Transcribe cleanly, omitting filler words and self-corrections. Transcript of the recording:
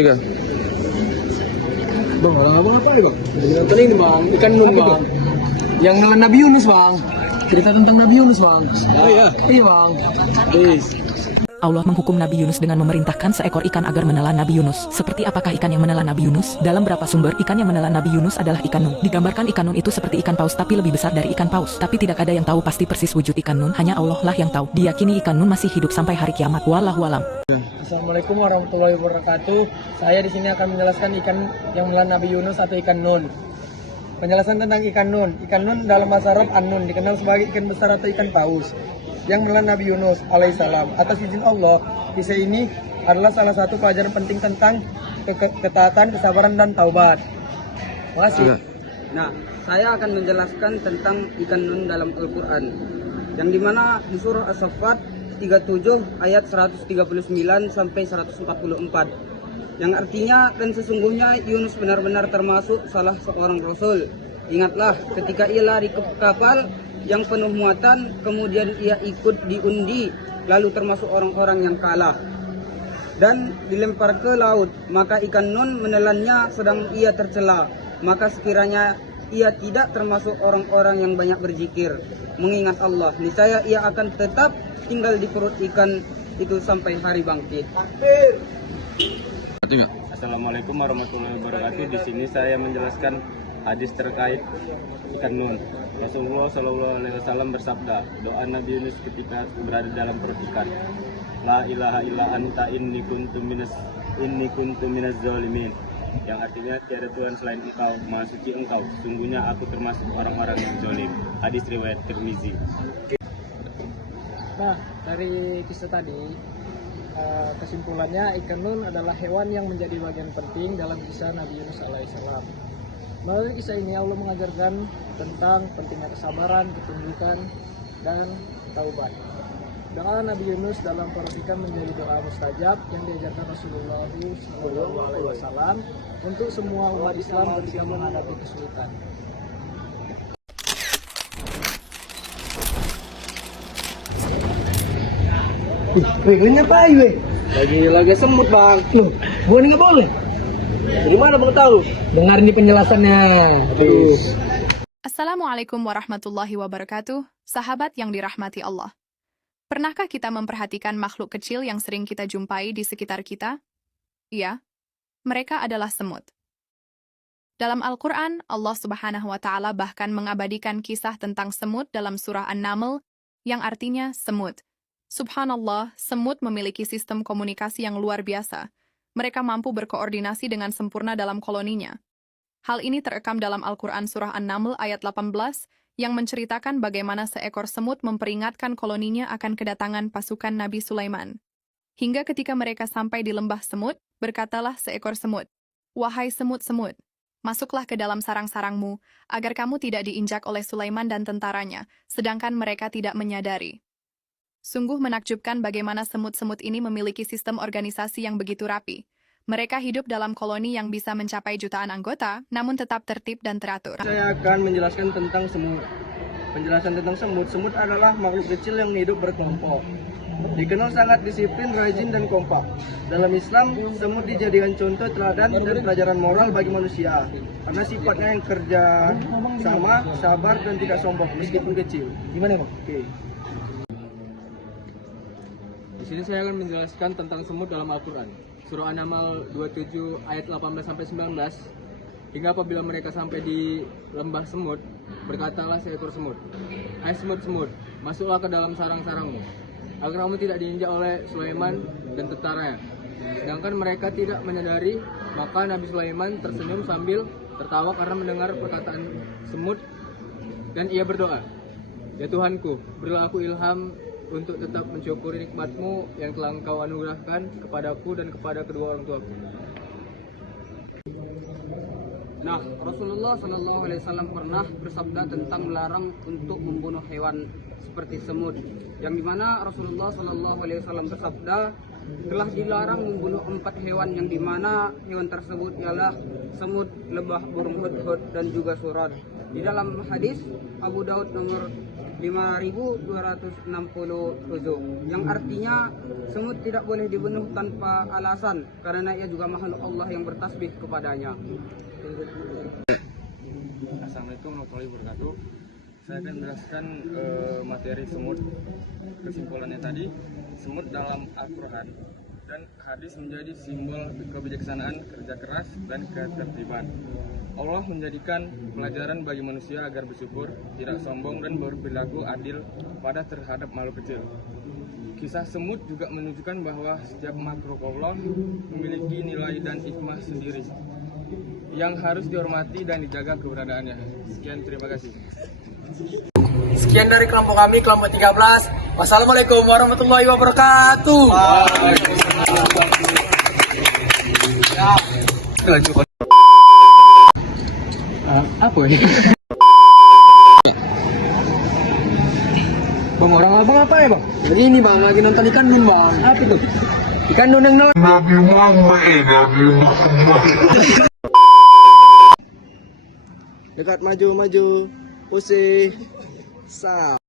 Tiga. Bang, abang apa nih bang? Nonton ini bang, ikan nun bang. Yang nelan Nabi Yunus bang. Cerita tentang Nabi Yunus bang. Oh iya. Iya bang. Yes. Allah menghukum Nabi Yunus dengan memerintahkan seekor ikan agar menelan Nabi Yunus. Seperti apakah ikan yang menelan Nabi Yunus? Dalam beberapa sumber, ikan yang menelan Nabi Yunus adalah ikan nun. Digambarkan ikan nun itu seperti ikan paus tapi lebih besar dari ikan paus. Tapi tidak ada yang tahu pasti persis wujud ikan nun, hanya Allah lah yang tahu. Diyakini ikan nun masih hidup sampai hari kiamat. Wallahualam. Assalamualaikum warahmatullahi wabarakatuh. Saya di sini akan menjelaskan ikan yang menelan Nabi Yunus atau ikan nun. Penjelasan tentang ikan nun. Ikan nun dalam bahasa Arab an-nun dikenal sebagai ikan besar atau ikan paus yang menelan Nabi Yunus alaihissalam. Atas izin Allah, kisah ini adalah salah satu pelajaran penting tentang ketaatan, kesabaran, dan taubat. Terima kasih. Nah, saya akan menjelaskan tentang ikan nun dalam Al-Quran, yang dimana di surah As-Saffat 37 ayat 139 sampai 144, yang artinya, dan sesungguhnya Yunus benar-benar termasuk salah seorang rasul. Ingatlah ketika ia lari ke kapal yang penuh muatan, kemudian ia ikut diundi, lalu termasuk orang-orang yang kalah dan dilempar ke laut. Maka ikan nun menelannya sedang ia tercela. Maka sekiranya ia tidak termasuk orang-orang yang banyak berzikir, mengingat Allah, niscaya ia akan tetap tinggal di perut ikan itu sampai hari bangkit. Assalamualaikum warahmatullahi wabarakatuh. Di sini saya menjelaskan hadis terkait ikan nun. Rasulullah Shallallahu Alaihi Wasallam bersabda, doa Nabi Yunus ketika berada dalam perut ikan, La ilaha illa anta inni kuntu minas zalimin, yang artinya tiada Tuhan selain engkau, maha suci engkau, sungguhnya aku termasuk orang-orang yang zalim. Hadis riwayat Tirmizi. Nah, dari kisah tadi, kesimpulannya ikan nun adalah hewan yang menjadi bagian penting dalam kisah Nabi Yunus alaihissalam. Melalui kisah ini Allah mengajarkan tentang pentingnya kesabaran, ketundukan, dan taubat. Doa Nabi Yunus dalam perut ikan menjadi doa mustajab yang diajarkan Rasulullah SAW untuk semua umat Islam ketika menghadapi kesulitan. Pengennya apa ya? Lagi semut bang. Loh, gua nggak boleh. Gimana bang tahu? Dengar ini penjelasannya. Aduh. Assalamualaikum warahmatullahi wabarakatuh, sahabat yang dirahmati Allah. Pernahkah kita memperhatikan makhluk kecil yang sering kita jumpai di sekitar kita? Iya, mereka adalah semut. Dalam Al-Quran, Allah Subhanahu wa Ta'ala bahkan mengabadikan kisah tentang semut dalam surah An-Naml, yang artinya semut. Subhanallah, semut memiliki sistem komunikasi yang luar biasa. Mereka mampu berkoordinasi dengan sempurna dalam koloninya. Hal ini terekam dalam Al-Quran Surah An-Naml ayat 18 yang menceritakan bagaimana seekor semut memperingatkan koloninya akan kedatangan pasukan Nabi Sulaiman. Hingga ketika mereka sampai di lembah semut, berkatalah seekor semut, "Wahai semut-semut, masuklah ke dalam sarang-sarangmu, agar kamu tidak diinjak oleh Sulaiman dan tentaranya, sedangkan mereka tidak menyadari." Sungguh menakjubkan bagaimana semut-semut ini memiliki sistem organisasi yang begitu rapi. Mereka hidup dalam koloni yang bisa mencapai jutaan anggota, namun tetap tertib dan teratur. Saya akan menjelaskan tentang semut. Penjelasan tentang semut. Semut adalah makhluk kecil yang hidup berkelompok. Dikenal sangat disiplin, rajin, dan kompak. Dalam Islam, semut dijadikan contoh teladan dan pelajaran moral bagi manusia. Karena sifatnya yang kerja sama, sabar, dan tidak sombong meskipun kecil. Gimana bang? Oke. Di sini saya akan menjelaskan tentang semut dalam Al-Quran. Surah An-Naml 27 ayat 18-19. Hingga apabila mereka sampai di lembah semut, berkatalah seekor semut, "Hai semut-semut, masuklah ke dalam sarang-sarangmu, agar kamu tidak diinjak oleh Sulaiman dan tentaranya." Sedangkan mereka tidak menyadari, maka Nabi Sulaiman tersenyum sambil tertawa karena mendengar perkataan semut, dan ia berdoa, "Ya Tuhanku, berilah aku ilham untuk tetap mensyukuri nikmat-Mu yang telah Engkau anugerahkan kepadaku dan kepada kedua orang tuaku." Nah, Rasulullah Shallallahu Alaihi Wasallam pernah bersabda tentang melarang untuk membunuh hewan seperti semut, yang dimana Rasulullah Shallallahu Alaihi Wasallam bersabda telah dilarang membunuh 4 hewan, yang dimana hewan tersebut ialah semut, lebah, burung hudhud, dan juga surat. Di dalam hadis Abu Daud nomor 5267 yang artinya semut tidak boleh dibunuh tanpa alasan karena ia juga makhluk Allah yang bertasbih kepadanya. Assalamualaikum warahmatullahi wabarakatuh. Saya akan menjelaskan materi semut. Kesimpulannya tadi, semut dalam Al-Quran dan hadis menjadi simbol kebijaksanaan, kerja keras, dan ketertiban. Allah menjadikan pelajaran bagi manusia agar bersyukur, tidak sombong, dan berperilaku adil pada terhadap makhluk kecil. Kisah semut juga menunjukkan bahwa setiap makhluk Allah memiliki nilai dan hikmah sendiri yang harus dihormati dan dijaga keberadaannya. Sekian, terima kasih. Sekian dari kelompok kami, kelompok 13. Wassalamualaikum warahmatullahi wabarakatuh. Apa ya? Bang, orang abang apa ya bang? Jadi ini bang, lagi nonton ikan nun bang. Apa itu? Ikan nun yang nol. Dekat maju, maju. Pusing. Sa.